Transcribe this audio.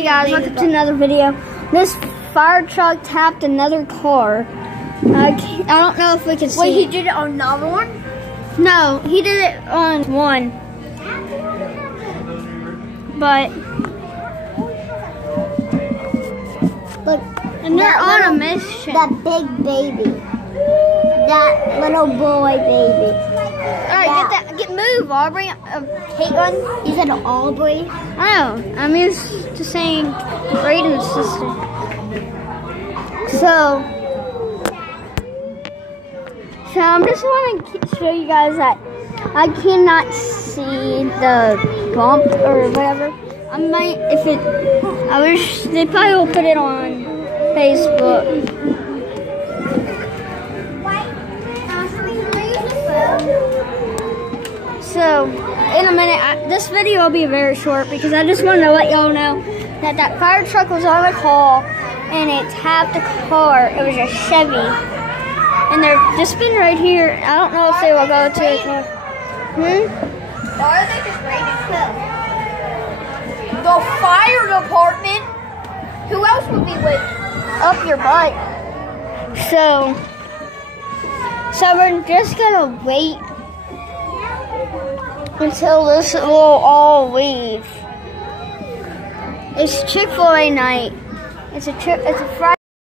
Hey guys, welcome to another video. This fire truck tapped another car. I don't know if we can see. Wait, he did it on another one? No, he did it on one. But look, and they're on a mission. That big baby. That little boy baby. Alright, get move, Aubrey. Caitlin. You said Aubrey? I know. I'm used to saying Brayden's sister. So I'm just want to show you guys that I cannot see the bump or whatever. I might, I wish they probably will put it on Facebook. So, in a minute, this video will be very short because I just wanted to let y'all know that that fire truck was on a call and it tapped a car. It was a Chevy. And they're just been right here. I don't know if they will go to the car. Or are they just ready to kill? The fire department? Who else would be with? Up your butt. So we're just gonna wait until this will all leave. It's Chick-fil-A night. It's a Friday.